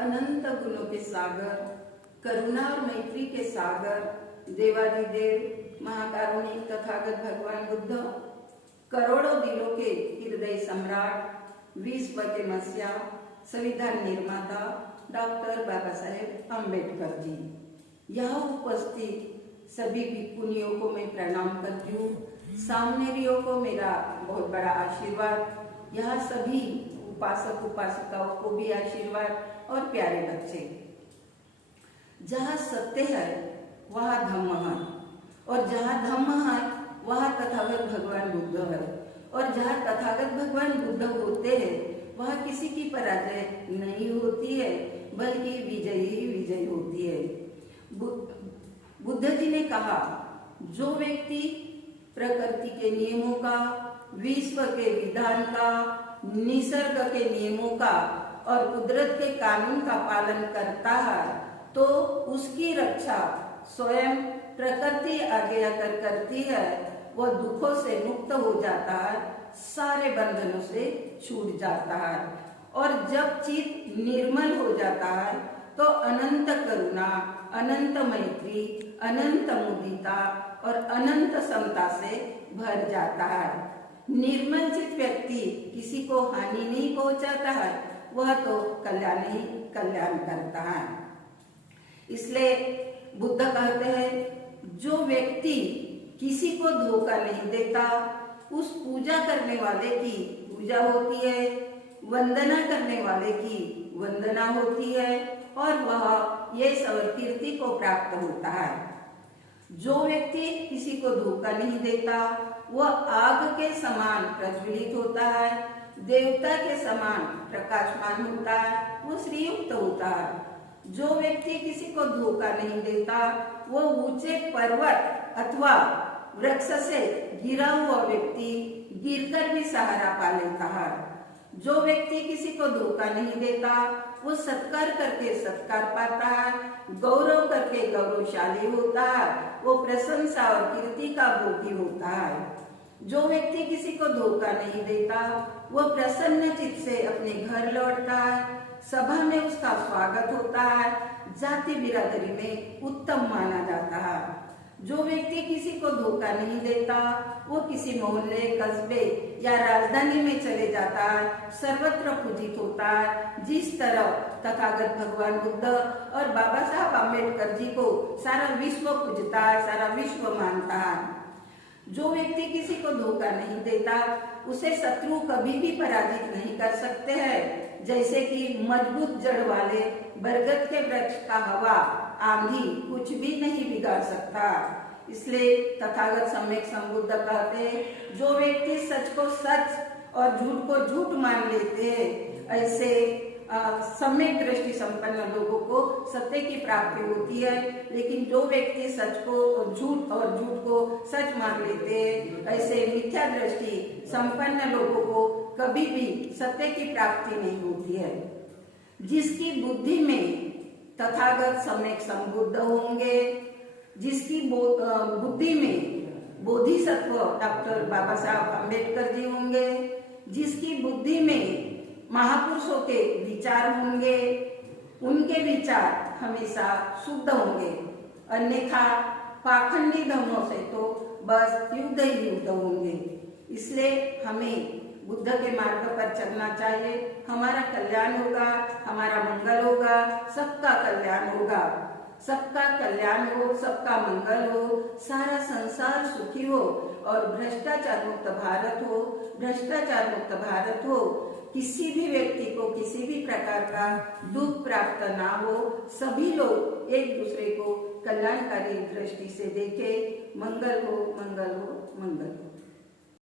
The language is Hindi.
अनंत गुणों के सागर, करुणा और मैत्री के सागर, देवादिदेव महाकारुणिक तथागत भगवान बुद्ध, करोड़ों दिलों के हृदय सम्राट, विश्व के मसीहा, संविधान निर्माता डॉक्टर बाबा साहेब अम्बेडकर जी, यहाँ उपस्थित सभी भिक्षुनियों को मैं प्रणाम करती हूँ। सामनेरियों को मेरा बहुत बड़ा आशीर्वाद। यहाँ सभी उपासक उपासिकाओं को भी आशीर्वाद और प्यारे बच्चे। जहाँ सत्य है वहाँ धम्म है, और जहाँ धम्म है वहाँ तथागत भगवान बुद्ध है, और जहाँ तथागत भगवान बुद्ध होते हैं वहाँ किसी की पराजय नहीं होती है, बल्कि विजय ही विजय होती है। बुद्ध जी ने कहा, जो व्यक्ति प्रकृति के नियमों का, विश्व के विधान का, निसर्ग के नियमों का और कुदरत के कानून का पालन करता है तो उसकी रक्षा स्वयं प्रकृति आगे आकर करती है। वह दुखों से मुक्त हो जाता है, सारे बंधनों से छूट जाता है, और जब चित्त निर्मल हो जाता है तो अनंत करुणा, अनंत मैत्री, अनंत मुदिता और अनंत समता से भर जाता है। निर्मल चित्त व्यक्ति किसी को हानि नहीं पहुंचाता है, वह तो कल्याण ही कल्याण करता है। इसलिए बुद्ध कहते हैं, जो व्यक्ति किसी को धोखा नहीं देता, उस पूजा करने वाले की पूजा होती है, वंदना करने वाले की वंदना होती है, और वह यश और कीर्ति को प्राप्त होता है। जो व्यक्ति किसी को धोखा नहीं देता, वह आग के समान प्रज्वलित होता है, देवता के समान प्रकाशमान होता है, वो श्रीयुक्त होता है। जो व्यक्ति किसी को धोखा नहीं देता, वो ऊंचे पर्वत अथवा वृक्ष से गिरा हुआ व्यक्ति गिरकर भी सहारा पा लेता है। जो व्यक्ति किसी को धोखा नहीं देता, वो सत्कार करके सत्कार पाता है, गौरव करके गौरवशाली होता है, वो प्रशंसा और कीर्ति का भोगी होता है। जो व्यक्ति किसी को धोखा नहीं देता, वह प्रसन्न चित्त से अपने घर लौटता है, सभा में उसका स्वागत होता है, जाति बिरादरी में उत्तम माना जाता है। जो व्यक्ति किसी को धोखा नहीं देता, वो किसी मोहल्ले, कस्बे या राजधानी में चले जाता है, सर्वत्र पूजित होता है। जिस तरह तथागत भगवान बुद्ध और बाबा साहब अम्बेडकर जी को सारा विश्व पूजता है, सारा विश्व मानता है। जो व्यक्ति किसी को धोखा नहीं देता, उसे शत्रु कभी भी पराजित नहीं कर सकते हैं। जैसे कि मजबूत जड़ वाले बरगद के वृक्ष का हवा, आंधी कुछ भी नहीं बिगाड़ सकता। इसलिए तथागत सम्यक संबुद्ध कहते हैं, जो व्यक्ति सच को सच और झूठ को झूठ मान लेते हैं, ऐसे सम्यक दृष्टि संपन्न लोगों को सत्य की प्राप्ति होती है। लेकिन जो व्यक्ति सच को झूठ और झूठ को सच मान लेते हैं, ऐसे मिथ्या दृष्टि संपन्न लोगों को कभी भी सत्य की प्राप्ति नहीं होती है। जिसकी बुद्धि में तथागत सम्यक संबुद्ध होंगे, जिसकी बुद्धि में बोधिसत्व डॉक्टर बाबा साहब अम्बेडकर जी होंगे, जिसकी बुद्धि में महापुरुषों के विचार होंगे, उनके विचार हमेशा शुद्ध होंगे। अन्यथा पाखंडी धर्मों से तो बस युद्ध ही युद्ध होंगे। इसलिए हमें बुद्ध के मार्ग पर चलना चाहिए। हमारा कल्याण होगा, हमारा मंगल होगा, सबका कल्याण होगा। सबका कल्याण हो, सबका मंगल हो, सारा संसार सुखी हो और भ्रष्टाचार मुक्त भारत हो, भ्रष्टाचार मुक्त भारत हो। किसी भी व्यक्ति को किसी भी प्रकार का दुख प्राप्त ना हो, सभी लोग एक दूसरे को कल्याणकारी दृष्टि से देखें। मंगल हो, मंगल हो, मंगल हो।